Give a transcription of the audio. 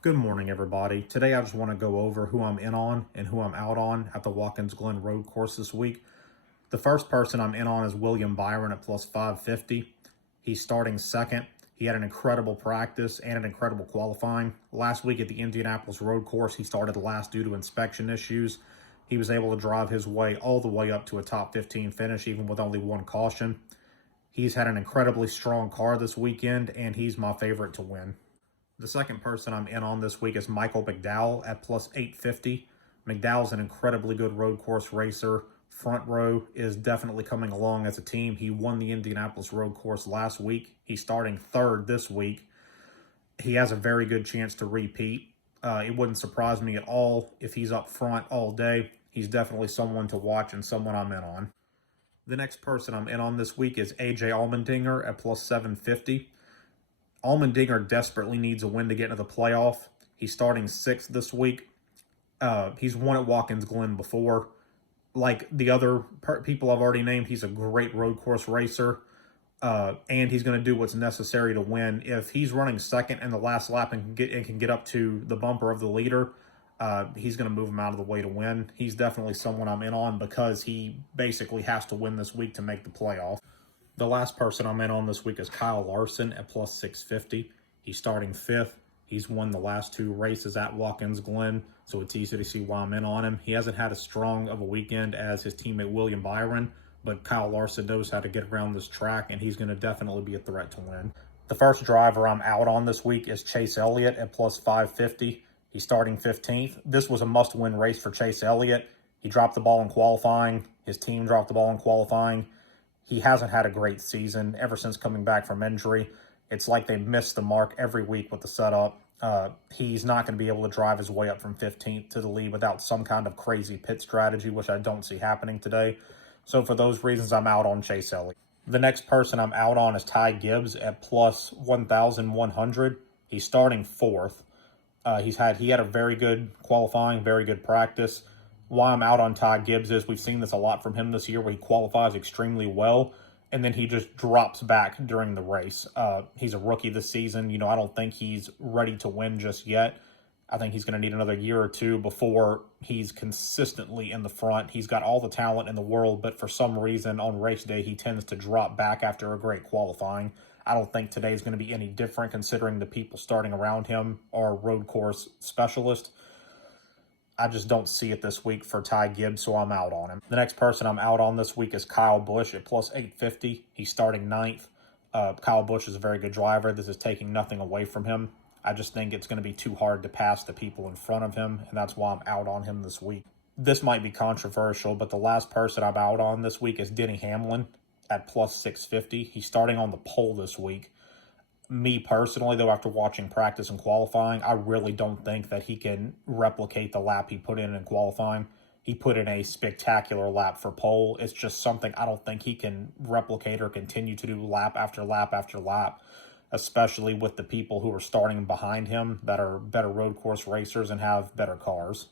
Good morning, everybody. Today I just want to go over who I'm in on and who I'm out on at the Watkins Glen road course this week. The first person I'm in on is William Byron at plus 550. He's starting second. He had an incredible practice and an incredible qualifying. Last week at the Indianapolis road course, he started last due to inspection issues. He was able to drive his way all the way up to a top 15 finish, even with only one caution. He's had an incredibly strong car this weekend, and he's my favorite to win. The second person I'm in on this week is Michael McDowell at plus 850. McDowell's an incredibly good road course racer. Front row is definitely coming along as a team. He won the Indianapolis road course last week. He's starting third this week. He has a very good chance to repeat. It wouldn't surprise me at all if he's up front all day. He's definitely someone to watch and someone I'm in on. The next person I'm in on this week is AJ Allmendinger at plus 750. Allmendinger desperately needs a win to get into the playoff. He's starting sixth this week. He's won at Watkins Glen before. Like the other people I've already named, he's a great road course racer. And he's going to do what's necessary to win. If he's running second in the last lap and can get up to the bumper of the leader, he's going to move him out of the way to win. He's definitely someone I'm in on because he basically has to win this week to make the playoff. The last person I'm in on this week is Kyle Larson at plus 650. He's starting fifth. He's won the last two races at Watkins Glen, so it's easy to see why I'm in on him. He hasn't had as strong of a weekend as his teammate William Byron, but Kyle Larson knows how to get around this track, and he's going to definitely be a threat to win. The first driver I'm out on this week is Chase Elliott at plus 550. He's starting 15th. This was a must-win race for Chase Elliott. He dropped the ball in qualifying. His team dropped the ball in qualifying. He hasn't had a great season ever since coming back from injury. It's like they missed the mark every week with the setup. He's not going to be able to drive his way up from 15th to the lead without some kind of crazy pit strategy, which I don't see happening today. So for those reasons, I'm out on Chase Elliott. The next person I'm out on is Gibbs at plus 1,100. He's starting fourth. He had a very good qualifying, very good practice. Why I'm out on Gibbs is we've seen this a lot from him this year where he qualifies extremely well and then he just drops back during the race. He's a rookie this season. I don't think he's ready to win just yet. I think he's going to need another year or two before he's consistently in the front. He's got all the talent in the world, but for some reason on race day, he tends to drop back after a great qualifying. I don't think today is going to be any different considering the people starting around him are road course specialists. I just don't see it this week for Gibbs, so I'm out on him. The next person I'm out on this week is Kyle Busch at plus 850. He's starting ninth. Kyle Busch is a very good driver. This is taking nothing away from him. I just think it's going to be too hard to pass the people in front of him, and that's why I'm out on him this week. This might be controversial, but the last person I'm out on this week is Denny Hamlin at plus 650. He's starting on the pole this week. Me personally, though, after watching practice and qualifying, I really don't think that he can replicate the lap he put in qualifying. He put in a spectacular lap for pole. It's just something I don't think he can replicate or continue to do lap after lap after lap, especially with the people who are starting behind him that are better road course racers and have better cars.